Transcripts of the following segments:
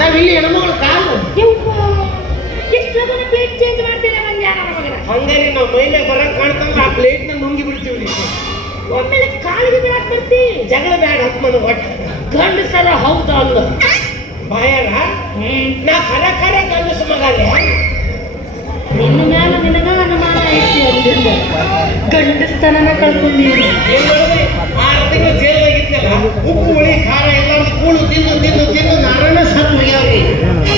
ಅದಾವಿಲ್ಲಿ ಹೆಣ್ಮಗಳು ಕಾಲು ಎಷ್ಟು plate change ಮಾಡ್ತೇನೆ ಹಂಗಾರಿ ನಾವು ಮೈಲೆ ಬರಕ್ ಕಾಣ್ತಂದ್ರೆ ಆ ಪ್ಲೇಟ್ನ ನುಂಗಿ ಬಿಡ್ತೀವಿ. ಒಮ್ಮೆಲೆ ಕಾಲಿಗೆ ಬೀಳಕ್ ಬರ್ತಿ. ಜಗಳ ಬ್ಯಾಡ ಹತ್ಮನ ಒಟ್ಟು ಗಂಡಸರ ಹೌದಾ ಅಲ್ಲ ಬಾಯಾರ ನಾ ಕರ ಗಂಡಸ ಮಗಲ್ಲ. ನಿನ್ನ ಮ್ಯಾಲ ನಿನಗ ಅನುಮಾನ ಐತಿ ಅಂದಿಂದ ಗಂಡಸ್ತನನ ಕಳ್ಕೊಂಡಿರಿ. 6 ತಿಂಗಳು ಜೈಲಾಗಿದ್ನಲ್ಲ, ಉಪ್ಪು ಹುಳಿ ಖಾರ ಎಲ್ಲ ಕೂಳು ತಿಂದು ತಿಂದು ತಿಂದು ನರನ ಸತ್ತು ಹೋಗ್ಯಾವ್ರಿ.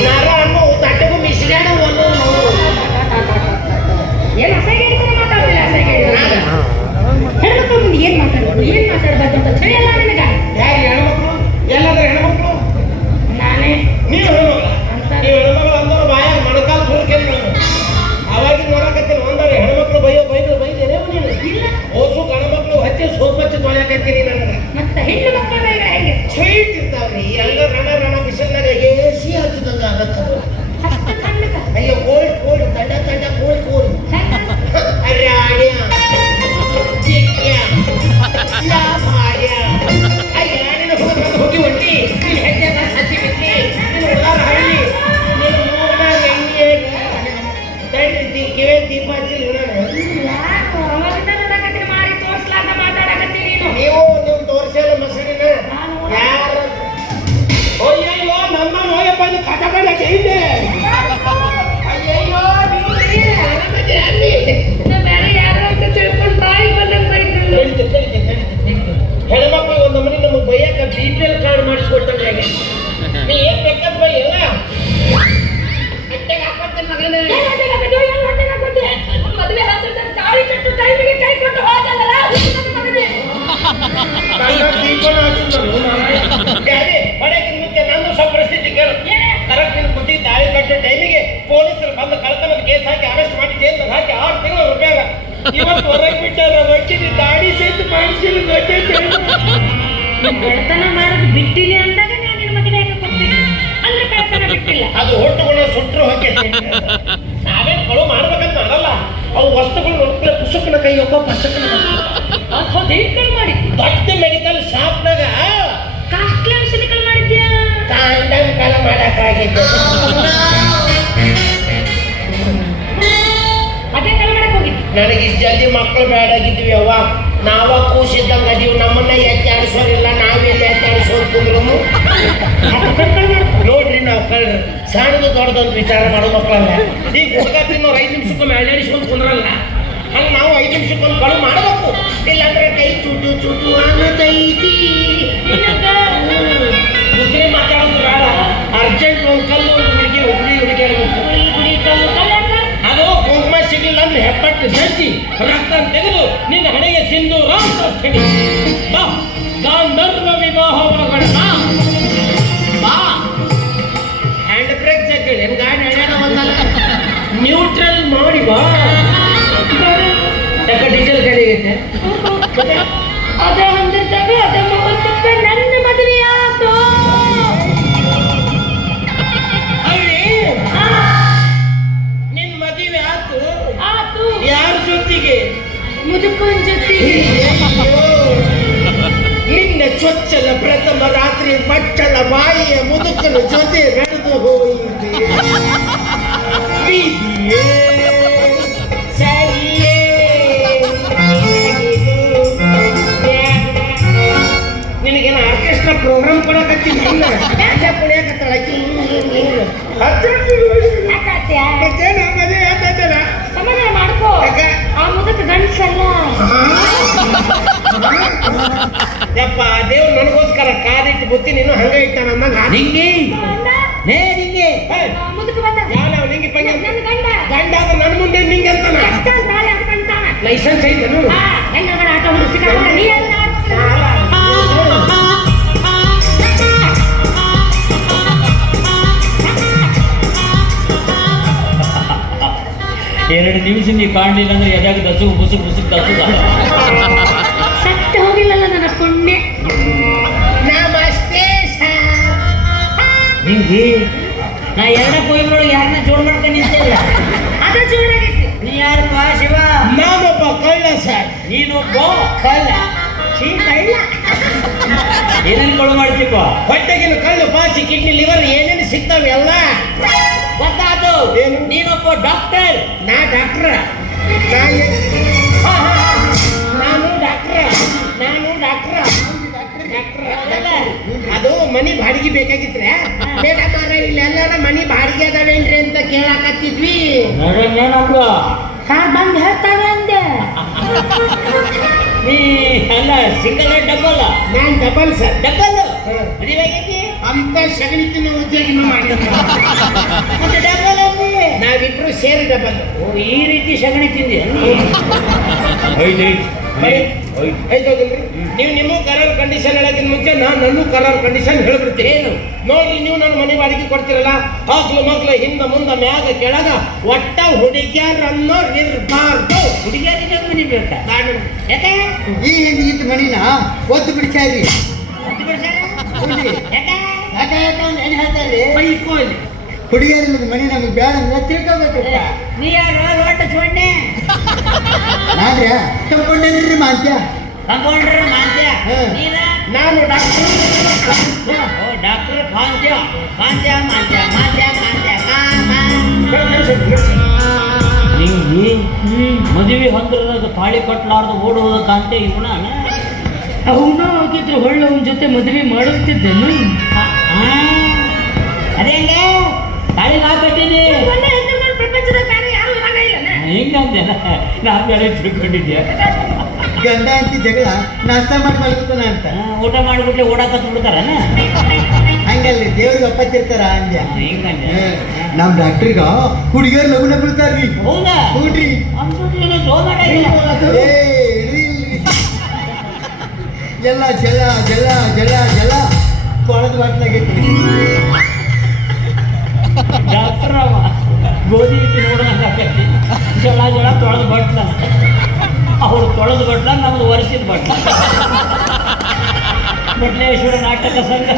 ನರ ಅನ್ನೋ ತಟ್ಟೆಗೂ ಮಿಶ್ರಾಣ ಒಂದು ಏನು ಅಸಹ್ಯ ಮಾತಾಡ್ತಿಲ್ಲ. ಅಸಹ್ಯ ಹೆಣ್ಮಕ್ಳು ಮುಂದೆ ಏನ್ ಮಾತಾಡ್ಬೋದು ಏನ್ ಮಾತಾಡ್ಬಾರ್ದು ಅಂತ ತಿಳಿಯಲ್ಲ ನನಗ. ಯಾರು ಹೆಣ್ಮಕ್ಳು? ಎಲ್ಲಾದ್ರೂ ಹೆಣ್ಮಕ್ಳು? ನಾನೇ. ನೀವು ಹೆಣ್ಮಕ್ಳ? ನೀವು ಹೆಣ್ಮಕ್ಳು ಅಂದವ್ರು ಬಾಯಾಗ ಮೊಣಕಾಲು ತುಳ್ಕೊಂಡು ಅವಾಗಿ ನೋಡಕತ್ತೀನಿ. ಒಂದವ್ರು ಹೆಣ್ಮಕ್ಳು ಬೈದೇನೆ ನೀನು ಇಲ್ಲ ಓಸು ಗಣಮಕ್ಳು ಹಚ್ಚಿ ಸೋಪ್ ಹಚ್ಚಿ ತೊಳೆಯಕತ್ತೀನಿ ನನಗೆ. ಮತ್ತೆ ಹೆಣ್ಣು ಮಕ್ಕಳ ಹೆಂಗೆ ಸ್ವೀಟ್ ಇರ್ತಾವ್ರಿ ಎಲ್ಲ ರಣ ಬಿಸಿಲಾಗ ಎಸಿ ಹಚ್ಚದಂಗ ಆಗತ್ತ. ಅಷ್ಟು ತಣ್ಣಗ ಅಯ್ಯೋ ಕೋಲ್ಡ್ ತಡ ಕೋಲ್ಡ್ ಅರೆ ಆಡ್ಯ ಚಿಕ್ಯ ಲಾಭಾಡ್ಯ ಅಯ್ಯ ನಿನ್ನ ಹೋಗಿ ಹೊಂಟಿ ನೀನು ಹೆಜ್ಜೆ ಸತ್ತಿ ಬಿಟ್ಟಿ ನೀನು ಎಲ್ಲಾರ ಹಳ್ಳಿ ನೀನು ಮೂರ್ನಾಗ ಎಣ್ಣೆ ಕಿವೆ ದೀಪ ಹಚ್ಚಿಲ್ಲ ಯಾರು ಅವಾಗಿಂದ ನೋಡಕತ್ತೀನಿ ಮಾರಿ ತೋರ್ಸ್ಲಾರ್ದ ಮಾತಾಡಕತ್ತೀನಿ ನೀನು. ನೀವು ತೋರಿಸಲ್ಲ ಮಸಡಿನ ಯಾರು ಅಯ್ಯಯ್ಯೋ ನಮ್ಮ ನೋಯಪ್ಪ ಕಟಕಡಕ್ಕೆ ಇದೆ. ಅಯ್ಯಯ್ಯೋ ಬೇರೆ ಯಾರು ಅಂತ ತಿಳ್ಕೊಂಡು ತಾಯಿ ಬಂದಂಗೆ ಬರೀತಿಲ್ಲ. ಹೆಣ್ಮಕ್ಳು ಒಂದು ಮನೆ ನಮಗೆ ಬೈಯಕ್ಕ BPL ಕಾರ್ಡ್ ಮಾಡಿಸ್ಕೊಡ್ತಾರೆ. ನೀ ಏನ್ ಬೇಕಾದ ಬೈ ಎಲ್ಲ ಅಟ್ಟೆಗೆ ಹಾಕ್ಬರ್ತೇನೆ ಮಗನೇ. ಮದುವೆ ಹಾಕಿದ್ರೆ ತಾಳಿ ಕಟ್ಟು ಟೈಮಿಗೆ ಕೈ ಕೊಟ್ಟು ಹೋಗಲ್ಲ ಮಗನೇ. ನಾನು ಸ್ವಲ್ಪ ಪರಿಸ್ಥಿತಿ ಕೇಳು. ಕರೆಕ್ಟ್ ನಿನ್ ಬುದ್ಧಿ ತಾಳಿ ಕಟ್ಟೋ ಟೈಮಿಗೆ ಪೊಲೀಸರು ಬಂದು ಕಳ್ತನದ ಕೇಸ್ ಹಾಕಿ ಅರೆಸ್ಟ್ ಮಾಡಿ ಜೈಲ್ ಹಾಕಿ 6 ತಿಂಗಳು ರೂಪಾಯಿ ಇವತ್ತು ಹೊರಗೆ ಬಿಟ್ಟಾರ. ಒಟ್ಟಿಗೆ ದಾಡಿ ಸಹಿತ ಮಾಡಿಸಿಲ್ಲ. ಕಳ್ತನ ಮಾಡೋದು ಬಿಟ್ಟಿಲ್ಲ ಅಂದಾಗ ನಾನು ನಿನ್ನ ಮದುವೆ ಕೊಡ್ತೀನಿ ಅಂದ್ರೆ ಕಳ್ತನ ಬಿಟ್ಟಿಲ್ಲ. ಅದು ಹೊಟ್ಟುಗಳ ಸುಟ್ಟರು ಹೋಗ್ತೈತೆ. ನಾವೇನು ಕಳು ಮಾಡ್ಬೇಕಂತ ಮಾಡಲ್ಲ. ಅವು ವಸ್ತುಗಳು ನೋಡ್ಕೊಳ್ಳೆ ಪುಸ್ತಕನ ಕೈ ಒಬ್ಬ ಪುಸ್ತಕನ ಡಿಜಿಟಲ್ ಮಾಡಿ ದೊಡ್ಡ ಮೆಡಿಕಲ್ ಶಾಪ್ನಾಗ ಕಾಸ್ಟ್ಲಿ ಔಷಧಿಗಳು ಮಾಡಿದ್ಯಾ ಕಾಂಡಮ್ ಕಾಲ ಮಾಡಕ್ಕಾಗಿತ್ತು. ಅದೇ ಕಾಲ ಮಾಡಕ್ ಹೋಗಿದ್ವಿ. ನನಗೆ ಇಷ್ಟು ಜಲ್ದಿ ಮಕ್ಕಳು ಬೇಡಾಗಿದ್ವಿ ಅವ್ವ. ನಾವ ಕೂಸಿದ್ದಂಗ ಅದೀವಿ. ನಮ್ಮನ್ನ ಎತ್ತಾಡಿಸೋರಿಲ್ಲ, ನಾವೆಲ್ಲ ಎತ್ತಾಡಿಸೋದು ಕುಂದ್ರು. ನೋಡ್ರಿ ನಾವು ಕಳ್ರಿ ಸಣ್ಣದು ದೊಡ್ಡದೊಂದು ವಿಚಾರ ಮಾಡೋ ಮಕ್ಕಳಲ್ಲ. ಈಗ ಹುಡುಗ ತಿನ್ನೋರು 5 ನಿಮಿಷಕ್ಕೊಮ್ಮೆ ಅಲ್ಲಾಡಿಸ್ಕೊಂಡು ಕುಂದ್ರಲ್ಲ. ಹಂಗೆ ನಾವು 5 ನಿಮಿಷಕ್ಕೊಂದು ಕಳು ಮಾಡಬೇಕು. ಇಲ್ಲಾಂದ್ರೆ ಕೈ ಚುಟು ಅನ್ನತೈತಿ. ಬುದ್ಧಿ ಮಾತಾಡೋದು ಬೇಡ. ಅರ್ಜೆಂಟ್ ಒಂದು ಕಲ್ಲು ಒಂದು ಹುಡುಗಿ ಅದು ಕುಂಕುಮ ಸಿಗಲಿಲ್ಲ ಅಂದ್ರೆ ಹೆಪ್ಪಟ್ಟು ಜಜ್ಜಿ ರಕ್ತ ತೆಗೆದು ನಿನ್ನ ಹಣೆಗೆ ಸಿಂಧೂರ ಅಂತ ಗಾಂಧರ್ವ ವಿವಾಹವಾಗೋಣ. ಬಾ ಹ್ಯಾಂಡ್ ಬ್ರೇಕ್ ಜಗ್ಗಳಿ ಏನು ಗಾಡಿ ಅಡ್ಯಾಡ ಬಂದಲ್ಲ. ನ್ಯೂಟ್ರಲ್ ಮಾಡಿ ಬಾ. ಯಾಕೆ ಡೀಸೆಲ್ ಗಾಡಿ ಆಗೈತೆ. ಅದೇ ಹೊಂದಿರ್ತವೆ ಅದೇ ಮುಹೂರ್ತಕ್ಕೆ ನನ್ನ ಮದುವೆ ಆಯ್ತು. ನಿನ್ ಮದುವೆ ಆತು ಆತು ಯಾರ ಜೊತೆಗೆ? ಮುದುಕನ್ ಜೊತೆಗೆ. ನಿನ್ನ ಚೊಚ್ಚಲ ಪ್ರಥಮ ರಾತ್ರಿ ಮಚ್ಚಳ ಬಾಯಿಯ ಮುದುಕನ ಜೊತೆ ನಡೆದು ಹೋಯಿದೆ. ವಿಧಿಯೇ ಸರಿಯೇ ನಿನಗೇನು ಆರ್ಕೆಸ್ಟ್ರಾ ಪ್ರೋಗ್ರಾಮ್ ಕೊಡಕತ್ತೀನಿ. ಇಲ್ಲ ಯಾಕೆ ಕುಡಿಯಕತ್ತಾಳ ಸಮಾಧಾನ ಮಾಡ್ಕೋ. ಆ ಮುದುಕ ಗಂಡಸಲ್ಲ. ಯಪ್ಪ ದೇವ್ರು ನನಗೋಸ್ಕರ ಕಾದಿಟ್ಟು ಬುತ್ತಿ ನೀನು ಹಂಗ ಇಟ್ಟಾನ ನಿಂಗೆ ಮುದುಕ ಬಂದ ಯಾವ ನಿಂಗೆ ಪಂಗ ನನ್ನ ಗಂಡ ಗಂಡ ಆದ್ರೆ ನನ್ನ ಮುಂದೆ ನಿಂಗೆ ಅಂತಾನ. ಲೈಸೆನ್ಸ್ ಐತನು? ಆಟ ಹುಡುಗ ನೀ ಎರಡು ನಿಮಿಷ ನೀವು ಕಾಣಲಿಲ್ಲ ಅಂದ್ರೆ ಎದಾಗ ದಸುಗು ಬುಸುಗು ದಸುಗ ಸತ್ತು ಹೋಗಿಲ್ಲಲ್ಲ ನನ್ನ ಪುಣ್ಯ. ನಮಸ್ತೆ ಹಿಂಗೆ ನಾ ಎರಡಕ್ಕೆ ಹೋಗಿ ಯಾರನ್ನ ಜೋಡ್ ಮಾಡ್ಕೊಂಡು ನಿಂತಿಲ್ಲ. ಅದು ಜೋರಾಗೈತಿ. ನೀ ಯಾರಪ್ಪ ಶಿವ? ನಾನೊಬ್ಬ ಕಳ್ಳ ಸರ್. ನೀನೊಬ್ಬ ಕಳ್ಳ. ಕಳ್ಳ ಏನೇನು ಕಳ್ಳು ಮಾಡ್ತೀಪ್ಪ? ಹೊಟ್ಟೆಗಿನ ಕಳ್ಳು, ಪಾಚಿ, ಕಿಡ್ನಿ, ಲಿವರ್ ಏನೇನು ಸಿಗ್ತಾವ ಇಂಥವೆಲ್ಲ ಗೊತ್ತಾತು. ಏನು? ನೀನೊಬ್ಬ ಡಾಕ್ಟರ್. ನಾ ಡಾಕ್ಟ್ರ ನಾನು ಡಾಕ್ಟ್ರ ಅದು ಮನಿ ಬಾಡಿಗೆ ಬೇಕಾಗಿದ್ರೆ ಮೇಡಮ್ ಇಲ್ಲೆಲ್ಲ ಮನಿ ಬಾಡಿಗೆ ಅದಾವೇನ್ರಿ ಅಂತ ಕೇಳಾಕತ್ತಿದ್ವಿ. ಏನಂದ್ರು? ಸಾರ್ ಬಂದು ಹೇಳ್ತಾರೆ ಅಂದೆ. ನೀ ಅಲ್ಲ ಸಿಂಗಲ್ ಡಬಲ್? ನಾನ್ ಡಬಲ್ ಸರ್. ಡಬಲ್ ಮದುವೆ ಆಗೈತಿ ಅಂತ ಶಗಣಿತಿನ ಉದ್ಯೋಗಿನೂ ಮಾಡಿದ ಮತ್ತೆ ಡಬಲ್ ಅಂದಿ. ನಾವಿಬ್ರು ಸೇರಿ ಡಬಲ್. ಓ ಈ ರೀತಿ ಸಗಣಿ ತಿಂದಿ ನೀವು ನಿಮ್ಮ ಕಲರ್ ಕಂಡೀಷನ್ ಹೇಳಕ್ಕಿಂತ ಮುಂಚೆ ನನ್ನ ಕಲರ್ ಕಂಡೀಷನ್ ಹೇಳ್ಬಿಡ್ತೀನಿ. ಏನು? ನೋಡ್ರಿ, ನೀವು ನನ್ನ ಮನೆ ಬಾಡಿಗೆ ಕೊಡ್ತಿರಲ್ಲ, ಮಕ್ಳು ಹಿಂದ ಮುಂದ ಮ್ಯಾಗ ಕೆಳಗ ಒಟ್ಟ ಹುಡುಗ್ಯಾರನ್ನೋ ಇರ್ಬಾರ್ದು. ಹುಡುಗಿಯರಿಗೆ ಮನೆ ಬೇಕಾ? ಯಾಕೆ ಈ ಹಿಂದೆ ಇದ್ದ ಮನಿನ ಒದ್ದು ಬಿಡ್ಸಾರಿ. ಯಾಕೆ ಏನ್ ಹೇಳ್ತಾರ್ರಿ? ಬೈಕೋಲಿ ಹುಡುಗಿಯರಿಲ್ಲದ ಮನಿ ನಮ್ಗೆ ಬೇಡ ಅಂದ್ರೆ ತಿಳ್ಕೊಬೇಕಪ್ಪ. ನೀ ಯಾರು ಒಟ್ಟ ಚೋಣ್ಣೆ ನಾನ್ರಿ ಕಂಪೌಂಡೇನ್ರಿ ಮಾಂತ್ಯ. ಕಂಪೌಂಡರ್ ಮಾಂತ್ಯ. ನೀನ? ನಾನು ಡಾಕ್ಟರ್. ಓ ಡಾಕ್ಟರ್ ಮಾಂತ್ಯ ಮಾಂತ್ಯ ಮಾಂತ್ಯ ಮಾಂತ್ಯ ಮಾಂತ್ಯ ನಿಂಗೆ ಮದುವೆ ಹೊಂದ್ರದಾಗ ತಾಳಿ ಕಟ್ಲಾರ್ದು ಓಡುವುದ ಕಾಂತೆ ಇವನ ಅವನು ಹೋಗಿದ್ರು ಹೊಳ್ಳ ಅವನ ಜೊತೆ ಮದುವೆ ಮಾಡುತ್ತಿದ್ದೇನು. ಅದೇ ಹಂಗೆ ತಾಳಿ ನಾ ಕಟ್ಟೀನಿ ಪ್ರಪಂಚದ ಬೇರೆ ಯಾರು ಇರಾಗ ಇಲ್ಲ. ಹಿಂಗಂದೆ ನಾ ಬೇರೆ ತಿಳ್ಕೊಂಡಿದ್ದೆ. ಗಂಡ ಅಂತಿ ಜಗಳ ನಾಷ್ಟ ಮಾಡಿ ಮಲ್ಕೋತಾನ ಅಂತ. ಊಟ ಮಾಡಿಬಿಟ್ರೆ ಓಡಾಕತ್ ಬಿಡ್ತಾರನ? ಹಂಗಲ್ರಿ, ದೇವ್ರಿಗೆ ಒಪ್ಪತ್ತಿರ್ತಾರ ಅಂದ್ಯ. ಹಿಂಗಂದೆ. ನಮ್ ಡಾಕ್ಟ್ರಿಗ ಹುಡುಗಿಯರ್ ಲಗುನ ಬೀಳ್ತಾರ್ರಿ. ಹೌದಾ? ಹೌದ್ರಿ. ಅಂಥದ್ದೇನು ಜೋಮಾಡಿಲ್ಲ. ಏ ಇಲ್ರಿ ಇಲ್ರಿ, ಎಲ್ಲ ಜಲ ಜಲ ಜಲ ಜಲ ತೊಳೆದು ಬಾಟ್ಲಾಗೈತಿ. ಡಾಕ್ಟರ್ ಅವ ಗೋಧಿ ಹಿಟ್ಟು ನೋಡೋದಾಗೈತಿ. ಜಳ ಜಳ ತೊಳೆದು ಬಟ್ಲ, ಅವ್ರು ತೊಳೆದು ಬಟ್ಲ, ನಮ್ದು ವರ್ಷದ ಬಟ್ಲ. ಬಟ್ಲೇಶ್ವರ ನಾಟಕ ಸಂಘ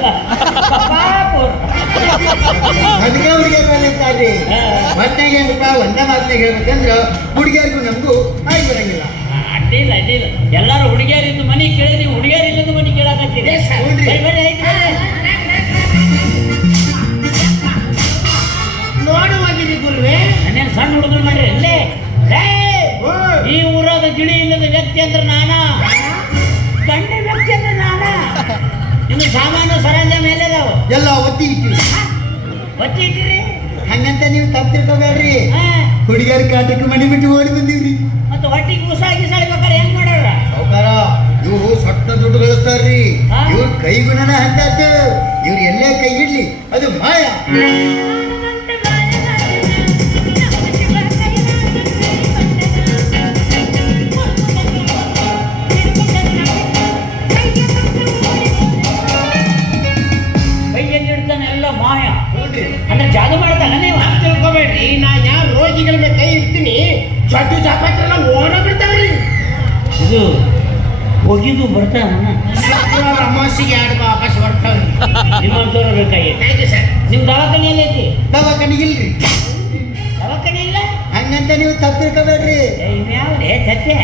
ಅದಕ್ಕೆ ಹುಡುಗಿಯರ್ ಮೇಲೆ ಇರ್ತಾರ್ರಿ. ಮತ್ನಾಗ ಏನಪ್ಪ, ಒಂದೇ ಮಾತನಾಗ ಹೇಳ್ಬೇಕಂದ್ರ ಹುಡುಗಿಯರ್ಗೂ ನಮಗೂ ಆಗಿ ಬರಂಗಿಲ್ಲ. ಅಡ್ಡಿಲ್ಲ ಅಡ್ಡಿಲ್ಲ. ಎಲ್ಲರೂ ಹುಡುಗಿಯರಿದ್ದು ಮನೆ ಕೇಳಿ ನೀವು ಹುಡುಗಿಯರಿಲ್ಲದ ಮನೆ ಕೇಳಾಕತ್ತೀರಿ. ಬರ್ರಿ ಬರ್ರಿ ಆಯ್ತು ನೋಡುವಾಗಿರಿ ಗುರುವೆ. ನಾನೇನು ಸಣ್ಣ ಹುಡುಗರು ಮಾಡ್ರಿ ಅಲ್ಲೇ. ಈ ಊರಾಗ ಗಿಳಿ ಇಲ್ಲದ ವ್ಯಕ್ತಿ ಅಂದ್ರೆ ನಾನ, ಗಂಡ ವ್ಯಕ್ತಿ ಅಂದ್ರೆ ನಾನ. ಇನ್ನು ಸಾಮಾನು ಸರಂಜಾಮ ಎಲ್ಲದಾವ ಎಲ್ಲ ಒತ್ತಿ ಇಟ್ಟಿವಿ. ಒತ್ತಿ ಇಟ್ಟಿರಿ. ಹಂಗಂತ ನೀವು ತಪ್ಪು ತಿಳ್ಕೊಬೇಡ್ರಿ. ಹಾ ಹುಡುಗಿಯರ ಕಾಟಕ್ಕೆ ಮನೆ ಬಿಟ್ಟು ಓಡಿ ಬಂದೀವ್ರಿ. ಮತ್ತೆ ಹೊಟ್ಟಿಗೆ ಉಸಾಗಿ ಸಾಯ್ಬೇಕಾರೆ ಹೆಂಗ್ ಮಾಡ್ಯಾರ? ಸಾವುಕಾರ ಇವ್ರು ಸೊಟ್ಟ ದುಡ್ಡು ಗಳಿಸ್ತಾರ್ರಿ. ಹಾ? ಇವ್ರ ಕೈ ಗುಣನ ಅಂತದ್ದು. ಇವ್ರು ಎಲ್ಲೇ ಕೈ ಇಡ್ಲಿ ಅದು ಮಾಯ. ಕೈಯಲ್ಲಿ ಹಿಡ್ತಾನೆ ಎಲ್ಲ ಮಾಯ. ಅಂದ್ರೆ ಜಾದು ಮಾಡ್ತಾನೆ ನೀವು? ನಾನ್ ತಿಳ್ಕೊಬೇಡ್ರಿ, ನಾ ಯಾವ ರೋಗಿಗಳ ಮೇಲೆ ಕೈ ಇಡ್ತೀನಿ ಚಡ್ಡು ಚಾಪಾತ್ರೆಲ್ಲ ಓಡ ಬಿಡ್ತಾವ್ರಿ. ಇದು ಹೋಗಿದ್ದು ಬರ್ತಾನ ಶುಕ್ರವಾರ ಅಮಾವಾಸ್ಯೆಗೆ ಎರಡು ವಾಪಸ್ ಬರ್ತಾವ್ರಿ. ನಿಮ್ಮಂತವ್ರು ಬೇಕಾಗಿ. Thank you sir. ನಿಮ್ ದವಾಖಾನೆ ಎಲ್ಲೈತಿ? ದವಾಖಾನಿಗಿಲ್ರಿ. ದವಾಖಾನೆ ಇಲ್ಲ? ಹಂಗಂತ ನೀವು ತಪ್ಪು ತಿಳ್ಕೊಬೇಡ್ರಿ. ಇನ್ಯಾವ್ದೇ ಸತ್ಯ?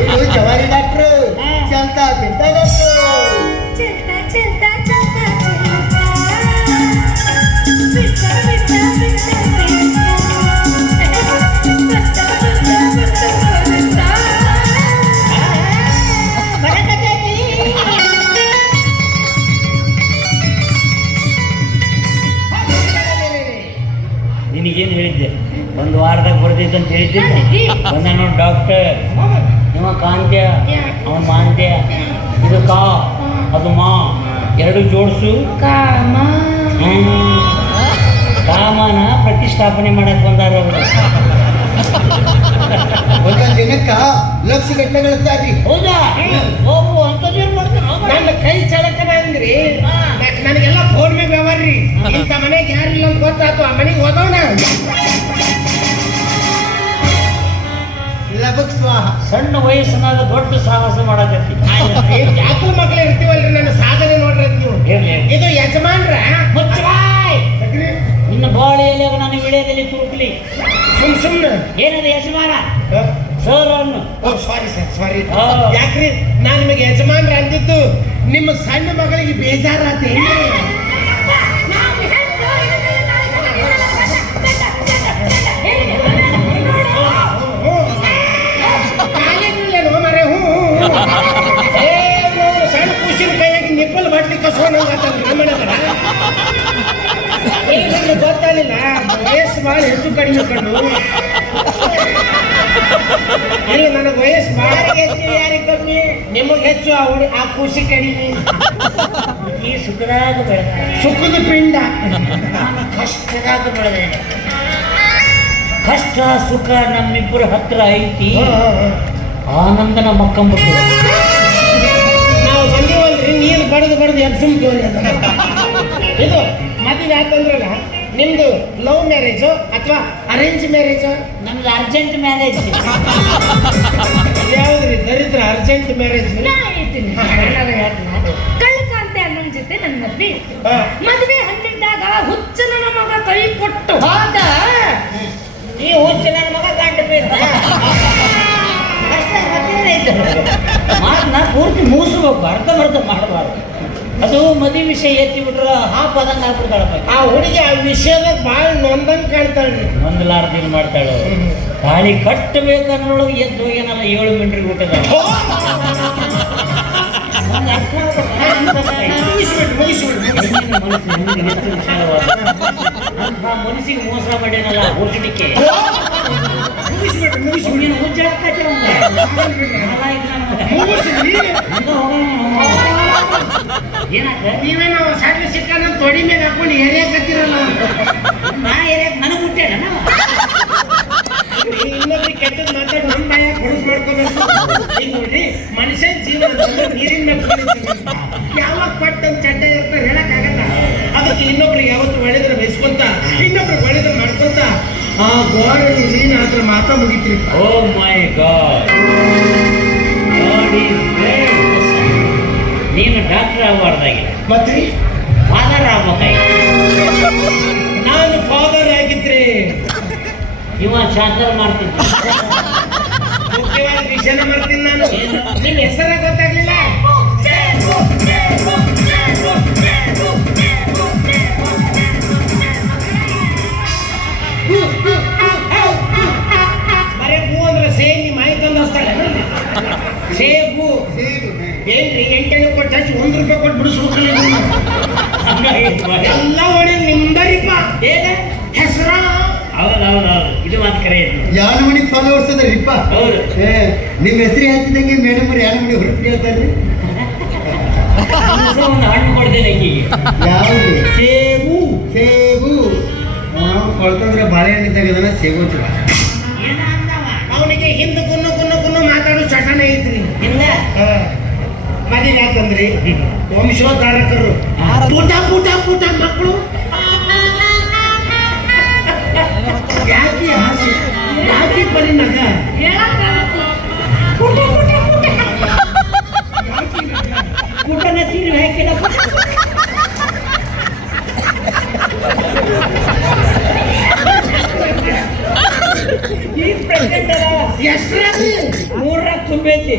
ಇವ್ರು ಜವಾರಿ ಡಾಕ್ಟ್ರು, ಹಾ. ಚಲ್ತಾ ಬಿದ್ದ ಡಾಕ್ಟ್ರು. ಚಲ್ತಾ ಚಲ್ತಾ ಚಲ್ತಾ ಬಿಟ್ಟ ಬಿಟ್ಟ ಬಿಟ್ಟ ನಿನಗೇನು ಹೇಳಿದ್ದೆ? ಒಂದು ವಾರದಾಗ ಬರ್ತಿತ್ತು ಅಂತ ಹೇಳಿದ್ದೆ. ಬಂದ ನೋಡಿ ಡಾಕ್ಟರ್, ನಿಮ್ಮ ಕಾಂತ್ಯ ಅವನ ಮಾಂತ್ಯ, ಇದು ಕಾ ಅದು ಮಾ, ಎರಡು ಜೋಡಿಸು. ಕಾಮ ಕಾಮನ ಪ್ರತಿಷ್ಠಾಪನೆ ಮಾಡಕ್ ಬಂದಾರ ಅವರು. ಒಂದೊಂದು ದಿನಕ್ಕ ಲಕ್ಷ ಗಟ್ಟಲೆ ಗಳಿಸ್ತಾರ್ರಿ. ಹೌದಾ? ಹೋಗು ಅಂತದೇನು ಮಾಡ್ತಾರೆ? ನನ್ನ ಕೈ ಚಳಕನ ಅಂದ್ರಿ, ನನಗೆಲ್ಲ ಫೋನ್ ಮೇಲೆ ವ್ಯವಹಾರ್ರಿ. ಇಂಥ ಮನೆಗೆ ಯಾರಿಲ್ಲ ಅಂತ ಗೊತ್ತಾಯ್ತು, ಆ ಮನೆಗೆ ಹೋಗೋಣ. ಲಬಕ್ ಸ್ವಾಹ. ಸಣ್ಣ ವಯಸ್ಸಿನಾಗ ದೊಡ್ಡ ಸಾಹಸ ಮಾಡಕತ್ತಿ. ಯಾಕೂ ಮಕ್ಳು ಇರ್ತೀವಲ್ರಿ, ನನ್ನ ಸಾಧನೆ ನೋಡ್ರಿ ಅಂತ ನೀವು. ಇರ್ಲಿ. ಇದು ಯಜಮಾನ್ರ ಮುಚ್ಚಬಾಯ್. ನಿನ್ನ ಬಾಳಿಯಲ್ಲಿ ನಾನು ವಿಳೆಯಲ್ಲಿ ತುರುಕ್ಲಿ. ಸುಮ್ನೆ ಏನದು ಯಜಮಾನ? ಸರ್ ಅನ್ನು. ಓ ಸಾರಿ ಸರ್, ಸಾರಿ. ಹಾ. ಯಾಕ್ರಿ ನಾನು ನಿಮಗೆ ಯಜಮಾನ್ರ ಅಂದಿದ್ದು ನಿಮ್ಮ ಸಣ್ಣ ಮಗಳಿಗೆ ಬೇಜಾರಾತೇನು? ನಾವು ಹೆಣ್ಣು ಮಾಡಲ್ಲ ಗೊತ್ತಾಗಲಿಲ್ಲ ವಯಸ್ಸು ಭಾಳ ಹೆಚ್ಚು ಕಡಿಮೆ ಕಣ್ಣು ಇಲ್ಲ ನನಗೆ ವಯಸ್ಸು ಭಾಳ ಹೆಚ್ಚು ಯಾರಿಗೆ ಕಮ್ಮಿ ನಿಮಗೆ ಹೆಚ್ಚು ಆ ಖುಷಿ ಕಡಿಮೆ ಈ ಸುಖದಾಗ ಬೆಳೆದ ಸುಖದ ಪಿಂಡ ಕಷ್ಟದಾಗ ಬೆಳೆದ ಕಷ್ಟ ಸುಖ ನಮ್ಮಿಬ್ಬರ ಹತ್ರ ಐತಿ ಆನಂದನ ಮಕ್ಕಂಬಿಟ್ಟು ನಾವು ಬಂದೀವಲ್ರಿ ನೀರು ಬಡ್ದು ಎಬ್ಸುಮ್ ತೋರಿ ಇದು ಮದುವೆ ಆತಂದ್ರಲ್ಲ ನಿಮ್ದು ಲವ್ ಮ್ಯಾರೇಜು ಅಥವಾ ಅರೇಂಜ್ ಮ್ಯಾರೇಜು ನಮ್ದು ಅರ್ಜೆಂಟ್ ಮ್ಯಾರೇಜ್ ಯಾವ್ದ್ರಿ ದರಿದ್ರ ಅರ್ಜೆಂಟ್ ಮ್ಯಾರೇಜ್ ನಾ ಹೇಳ್ತೀನಿ ಕಳ್ಳಕಾಂತೆ ಅಣ್ಣನ ಜೊತೆ ನನ್ನ ಮದ್ವೆ ಇತ್ತು. ಮದ್ವೆ ಹತ್ತಿದ್ದಾಗ ಹುಚ್ಚ ನನ್ನ ಮಗ ಕೈ ಕೊಟ್ಟು ಹೋದ. ಈ ಹುಚ್ಚು ನನ್ನ ಮಗ ಗಂಟು ಬೀಳ್ದ ಮಾತನ್ನ ಪೂರ್ತಿ ಮುಗಿಸ್ಬೇಕು, ಅರ್ಧಂಬರ್ಧ ಮಾಡಬಾರ್ದು. ಅದು ಮದುವೆ ವಿಷಯ ಎತ್ತಿ ಬಿಟ್ರೆ ಹಾಪದಂಗ ಆಗ್ಬಿಡ್ತಾಳಪ್ಪ. ಆ ಹುಡುಗಿ ಆ ವಿಷಯದಾಗ ಭಾಳ ನೊಂದಂಗೆ ಕಾಣ್ತಾಳ್ರಿ. ನೊಂದಲಾರ್ದಿನ ಮಾಡ್ತಾಳು. ತಾಳಿ ಕಟ್ಟಬೇಕನ್ನೋಳಗೆ ಎದ್ದು ಹೋಗ್ಯಾನಲ್ಲ 7 ಮಿನಿಟ್ರಿಗೆ ಊಟದ ಮನಸ್ಸಿಗೆ ಮೋಸ ಮಾಡ್ಯಾನಲ್ಲ ಊಟಕ್ಕೆ ನೀವೇನೋ ಸಣ್ಣ ಸಿಕ್ಕನ ತೊಡಿ ಮೇಲೆ ಹಾಕೊಂಡು ಎರಿಯಾಕತ್ತಿರಲ್ಲ ನಾ ಎರಿಯಾಕ ನನಗೆ ಹುಟ್ಟ್ಯಾನ ಇನ್ನೊಬ್ರಿಗೆ ಕೆಟ್ಟದ್ ಮಾತಾಡಿ ನಮ್ಮ ಬಾಯ ಹೊಡಸ್ ಮಾಡ್ಕೋಬೇಕು. ಈಗ ನೋಡ್ರಿ ಮನುಷ್ಯನ ಜೀವನ ನೀರಿನ ಮೇಲೆ ಯಾವಾಗ ಪಟ್ಟಂತ ಚಡ್ಡ ಇರ್ತಾರೆ ಹೇಳಕ್ಕಾಗಲ್ಲ. ಅದಕ್ಕೆ ಇನ್ನೊಬ್ರಿಗೆ ಯಾವತ್ತು ಒಳ್ಳೆದ್ರ ಬಯಸ್ಕೊಂತ ಇನ್ನೊಬ್ರಿಗೆ ಒಳ್ಳೆದ್ರ ಮಾಡ್ಕೊಂತ ಆ ಗೋಡ ನೀರಿನ ಹತ್ರ ಮಾತಾ ಮುಗಿತ್ರಿ. ಓ ಮೈ ಗಾಡ್, ನೀನು ಡಾಕ್ಟರ್ ಆಗಬಾರ್ದಾಗಿಲ್ಲ, ಮತ್ತೆ ಫಾದರ್ ಆಗ್ಬೇಕಾಗಿಲ್ಲ. ನಾನು ಫಾದರ್ ಆಗಿದ್ರೆ ಇವ ಚಾಕರ್ ಮಾಡ್ತಿದ್ದ. ಮುಖ್ಯವಾದ ವಿಷಯನ ಮಾಡ್ತೀನಿ ನಾನು. ನಿಮ್ ಹೆಸರ ಗೊತ್ತಾಗ್ಲಿಲ್ಲ? ಬರೇ ಹೂ ಅಂದ್ರೆ ಸೇಬ್ ನಿಮ್ಮ ಮಾಹಿತಿ ತಂದು ಹಚ್ತಾಳೆ. ಸೇಬು ಏನ್ರಿ 8 ಕೊಟ್ಟು ಹಚ್ಚಿ ₹1 ಕೊಟ್ಟು ಬಿಡಿಸ್ಬೇಕಲ್ಲ. ಎಲ್ಲ ಒಳ್ಳೆ ನಿಮ್ದರಿಪ್ಪ ಏನ ಹೆಸರ. ಹೌದೌದೌದು, ಇದು ಮಾತು ಕರೆ ಇತ್ತು. ಯಾವ ಮನೆ ಫಾಲೋವರ್ಸ್ ಅದ್ರಿಪ್ಪ. ಹೌದು, ನಿಮ್ಮ ಹೆಸರು ಹೇಳ್ತಿದ್ದಂಗೆ ಮೇಡಮ್ ಅವ್ರು ಯಾವ ಮನೆ ಹೊರಟು ಹೇಳ್ತಾರ್ರಿ. ಒಂದು ಹಣ್ಣು ಕೊಡ್ತೇನೆ ಆಕಿಗೆ. ಯಾವ್ದು? ಸೇಬು. ಸೇಬು. ಕೊಳ್ತಂದ್ರೆ ಬಾಳೆಹಣ್ಣು ಇದ್ದಾಗ ಸೇಬು ಅಂತ. ಏನ ಅಂದವ? ಅವನಿಗೆ ಹಿಂದೆ ಗುನ್ನು ಮಾತಾಡೋ ಚಟನ ಐತ್ರಿ. ಇಲ್ಲ ಮದುವೆ ಯಾಕಂದ್ರಿ ವಂಶೋದ್ಧಾರಕರು ಪುಟ ಮಕ್ಕಳು. ಯಾಕೆ ಹಾಸ್ಯ, ಯಾಕೆ ಪರಿನಗ? ಊಟನ ತಿರು ಹಾಕಿಲ್ಲ. ಈ ಪ್ರೆಗ್ನೆಂಟ್ ಅದ ಎಷ್ಟ್ರಾಗ್ಲಿ 3 ತುಂಬೈತಿ.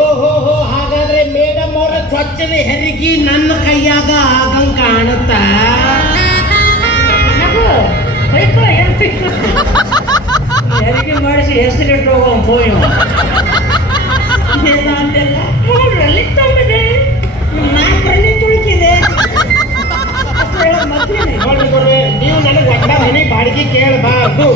ಓಹೋ, ಹಾಗಾದ್ರೆ ಮೇಡಮ್ ಅವರ ಸ್ವಚ್ಛನೆ ಹೆರಿಗೆ ನನ್ನ ಕೈಯಾಗ ಆಗಂಗ್ ಕಾಣುತ್ತಾ? ಹೆರಿಗೆ ಮಾಡಿಸಿ ಹೆಸರಿಟ್ಟು ಹೋಗೋ ಹೋಯ್ ಅಂತೆಲ್ಲ 3ರಲ್ಲಿ 9 4ರಲ್ಲಿ ತುಳುಕಿದೆ. ನೋಡಿ ನೀವು ನನಗೆ ಒಟ್ಟ ಮನೆ ಬಾಡಿಗೆ ಕೇಳಬಾರ್ದು.